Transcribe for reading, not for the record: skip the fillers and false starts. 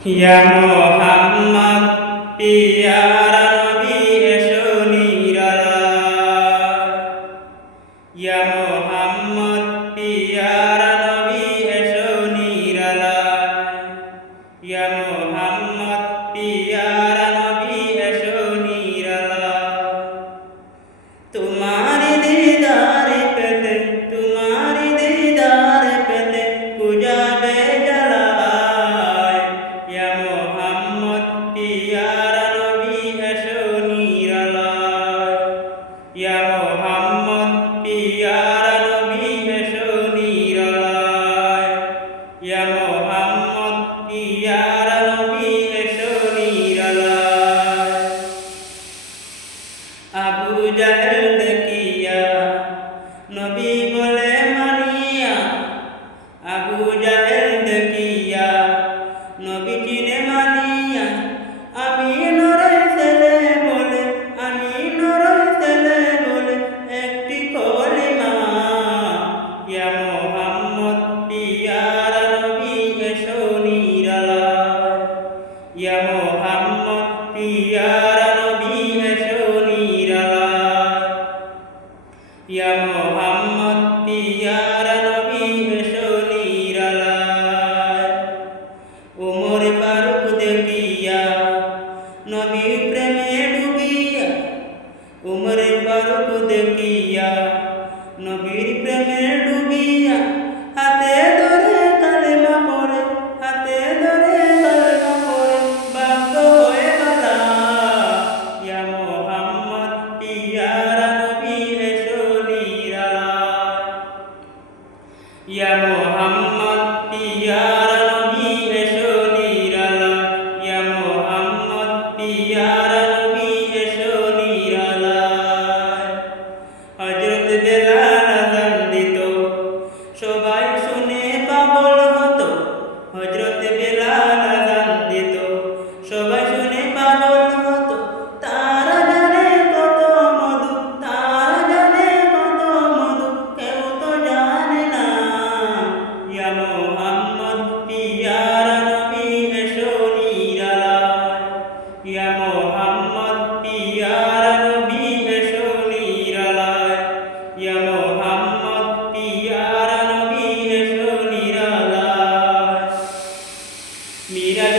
ইয়া মুহাম্মদ পিয়ারা নবী এসো নিরালায়। ইয়া মুহাম্মদ পিয়ারা নবী এসো নিরালায়। ইয়া মুহাম্মদ পিয়ারা নবী এসো নিরালায়। তোমারি দিদার পেতে তোমারি দিদার পেতে পূজাবে জ্বালায়। ইয়া মুহাম্মদ পিয়ারা নবী এসো নিরালায়। ইয়া মুহাম্মদ পিয়ারা নবী এসো নিরালায়। ইয়া মুহাম্মদ পিয়ারা নবী এসো নিরালায়। আবু জাহেল দেখিয়া নবী বলে মানিয়া। আবু জাহেল দেখিয়া নবী চিনে মানিয়া। আমি নরের ছেলে বলে আমি নরের ছেলে বলে একটি কলিমা। ইয়া মুহাম্মদ পিয়ারা নবী এসো নিরালায়। ইয়া মুহাম্মদ পিয়ারা নবী এসো নিরালায়। ইয়া মুহাম্মদ পিয়ারা নবী এসো নিরালায়। ওমর ফারুক দেখিয়া নবী প্রেমে ডুবিয়া। ওমর ফারুক দেখিয়া নবীর প্রেমে ডুবিয়া। হাতে ধরে কালেমা পড়ে হাতে ধরে কালেমা পড়ে বাধ্য হয়ে গেলা। ইয়া মুহাম্মদ পিয়ারা নবী এসো নিরালায়। ইয়া মুহাম্মদ পিয়ারা নবী এসো নিরালায়। ইয়া মুহাম্মদ পিয়ারা নবী এসো নিরালায়। হযরত বেলাল আযান দিত সবাই শুনে পাগল হতো। হযরত বেলাল আযান দিত সবাই শুনে পাগল হতো। তারা জানে কত মধু তারা জানে কত মধু কেউ তো জানে না। ইয়া মুহাম্মদ পিয়ারা নবী এসো নিরালায়। ইয়া মুহাম্মদ পিয়ারা নবী এসো নিরালায়। ইয়া মুহাম্মদ পিয়ারা নবী এসো নিরালায়। মিরাজ